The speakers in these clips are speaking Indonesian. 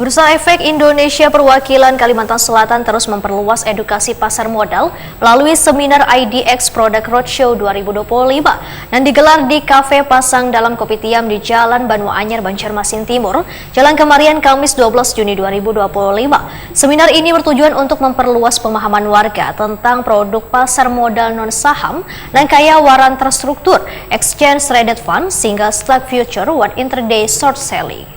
Bursa Efek Indonesia Perwakilan Kalimantan Selatan terus memperluas edukasi pasar modal melalui seminar IDX Product Roadshow 2025 dan digelar di Kafe Pasang dalam Kopitiam di Jalan Banu Anyar, Banjarmasin Timur, Jalan Kemarian, Kamis 12 Juni 2025. Seminar ini bertujuan untuk memperluas pemahaman warga tentang produk pasar modal non-saham dan kaya waran terstruktur, exchange traded fund, single stock future, one intraday short selling.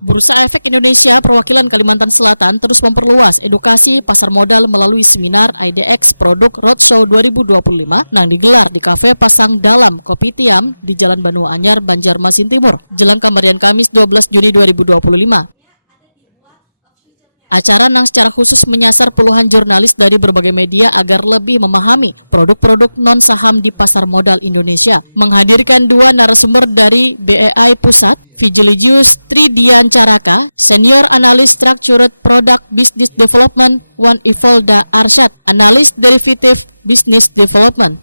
Bursa Efek Indonesia Perwakilan Kalimantan Selatan terus memperluas edukasi pasar modal melalui seminar IDX Product Roadshow 2025 yang digelar di Kafe Pasang dalam Kopitiam di Jalan Banu Anyar, Banjarmasin Timur, Jalan Kemarian, Kamis 12 Juni 2025. Acara yang secara khusus menyasar puluhan jurnalis dari berbagai media agar lebih memahami produk-produk non-saham di pasar modal Indonesia. Menghadirkan dua narasumber dari BEI Pusat, Vigilius Tridian Caraka, Senior Analis Structured Product Business Development, Wan Ivolda Arsyad, Analis Derivative Business Development.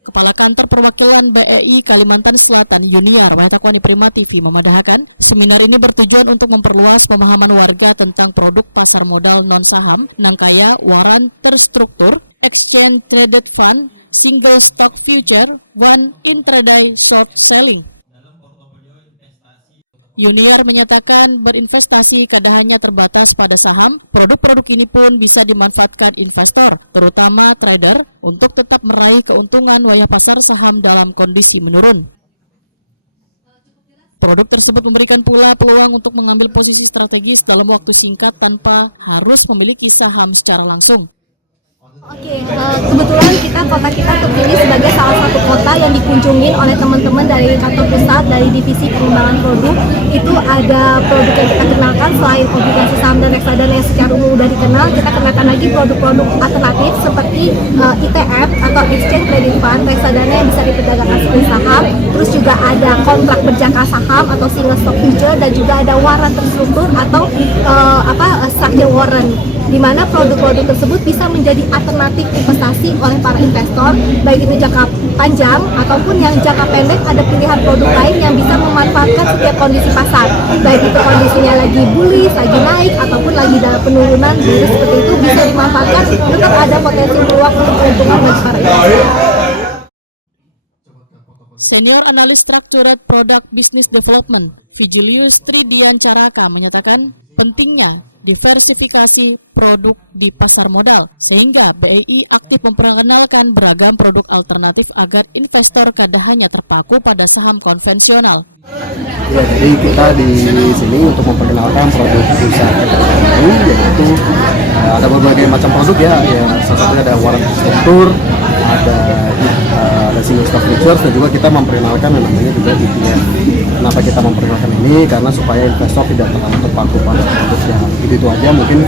Kepala Kantor Perwakilan BEI Kalimantan Selatan Yuniar Wahetakwani Prima TV memadahakan, seminar ini bertujuan untuk memperluas pemahaman warga tentang produk pasar modal non-saham, nangkaya, waran terstruktur, exchange traded fund, single stock future, one intraday short selling. Yuniar menyatakan berinvestasi kada hanya terbatas pada saham, produk-produk ini pun bisa dimanfaatkan investor, terutama trader, untuk tetap meraih keuntungan wayah pasar saham dalam kondisi menurun. Produk tersebut memberikan pula peluang untuk mengambil posisi strategis dalam waktu singkat tanpa harus memiliki saham secara langsung. Kebetulan kota kita terpilih sebagai salah satu kota yang dikunjungin oleh teman-teman dari kantor pusat dari divisi pengembangan produk. Itu ada produk yang kita kenalkan selain obligasi saham dan reksadana yang secara umum sudah dikenal, kita kenalkan lagi produk-produk alternatif seperti ETF atau exchange traded fund, reksadana yang bisa diperdagangkan seperti saham. Terus juga ada kontrak berjangka saham atau single stock future, dan juga ada waran terstruktur atau structure warrant, di mana produk-produk tersebut bisa menjadi alternatif investasi oleh para investor, baik itu jangka panjang ataupun yang jangka pendek. Ada pilihan produk lain yang bisa memanfaatkan setiap kondisi pasar, baik itu kondisinya lagi bullish, lagi naik, ataupun lagi dalam penurunan, seperti itu bisa dimanfaatkan, tetap ada potensi peluang keuntungan bagi para investor. Senior Analis Structured Product Business Development, Vigilius Tridian Caraka menyatakan pentingnya diversifikasi produk di pasar modal, sehingga BEI aktif memperkenalkan beragam produk alternatif agar investor kada hanya terpaku pada saham konvensional. Ya, jadi kita di sini untuk memperkenalkan produk bursa efek baru, yaitu ada berbagai macam produk ya salah satunya ada waran terstruktur, ada single stock futures, dan juga kita memperkenalkan yang namanya juga ETF. Kenapa kita memperkenalkan ini? Karena supaya investor tidak terlalu terpaku pada produk yang itu aja. Mungkin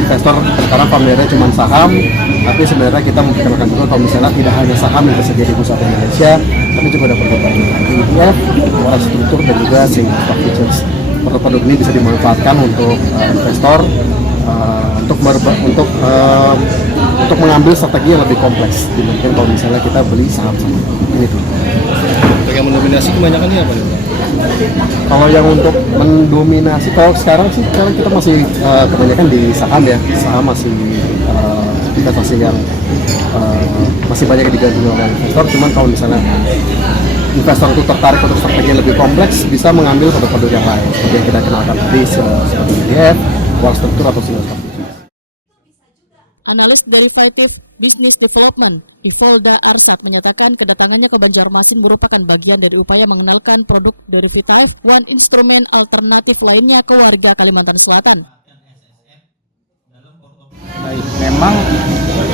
investor sekarang familiarnya cuma saham, tapi sebenarnya kita memperkenalkan juga kalau misalnya tidak hanya saham yang tersedia di bursa Indonesia, tapi juga ada produk lain seperti ETF, waran struktur, dan juga single stock futures. Produk-produk ini bisa dimanfaatkan untuk investor untuk mengambil strategi yang lebih kompleks dibandingkan kalau misalnya kita beli saham saja. Ini tuh. Yang mendominasi kebanyakannya apa nih, Pak? Kalau yang untuk mendominasi, kalau sekarang kita masih kebanyakan di saham ya. Saham masih investasi yang masih banyak diganti oleh investor. Cuman kalau misalnya investor itu tertarik untuk strategi yang lebih kompleks, bisa mengambil produk-produk yang lain seperti yang kita kenalkan tadi, seperti ETF, waran struktur, atau single stock. Analis Derivative Business Development, Ivolda Arsyad menyatakan kedatangannya ke Banjarmasin merupakan bagian dari upaya mengenalkan produk derivatif one instrumen alternatif lainnya ke warga Kalimantan Selatan. Baik, memang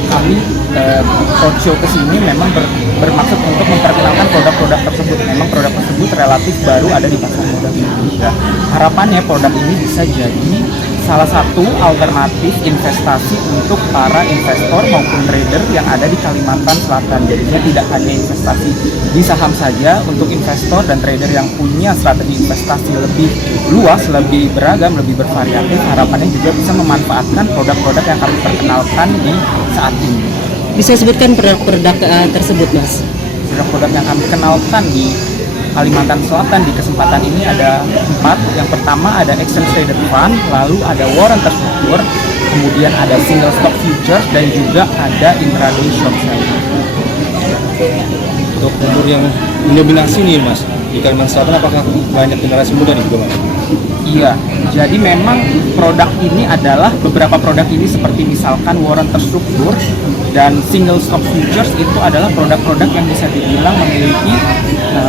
kami roadshow ke sini memang bermaksud untuk memperkenalkan produk-produk tersebut. Memang produk tersebut relatif baru ada di pasar modal Indonesia. Harapannya produk ini bisa jadi salah satu alternatif investasi untuk para investor maupun trader yang ada di Kalimantan Selatan. Jadinya tidak hanya investasi di saham saja, untuk investor dan trader yang punya strategi investasi lebih luas, lebih beragam, lebih bervariatif, harapannya juga bisa memanfaatkan produk-produk yang kami perkenalkan di saat ini. Bisa sebutkan produk-produk tersebut, Mas? Produk-produk yang kami kenalkan di Kalimantan Selatan di kesempatan ini ada 4. Yang pertama ada exchange traded fund, lalu ada warrant terstruktur, kemudian ada single stock futures, dan juga ada intraday short selling. Untuk umur yang mendominasi nih Mas, di Kalimantan Selatan apakah banyak generasi muda di juga Mas? Iya, jadi memang produk ini adalah beberapa produk ini seperti misalkan warrant terstruktur dan single stock futures itu adalah produk-produk yang bisa dibilang memiliki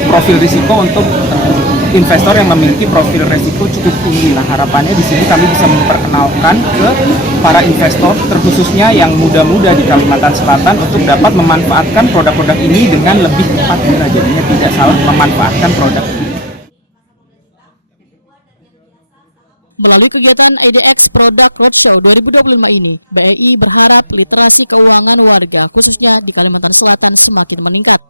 profil risiko untuk investor yang memiliki profil risiko cukup tinggi. Nah, harapannya di sini kami bisa memperkenalkan ke para investor, terkhususnya yang muda-muda di Kalimantan Selatan untuk dapat memanfaatkan produk-produk ini dengan lebih tepat. Jadinya tidak salah memanfaatkan produk ini. Melalui kegiatan IDX Product Roadshow 2025 ini, BEI berharap literasi keuangan warga khususnya di Kalimantan Selatan semakin meningkat.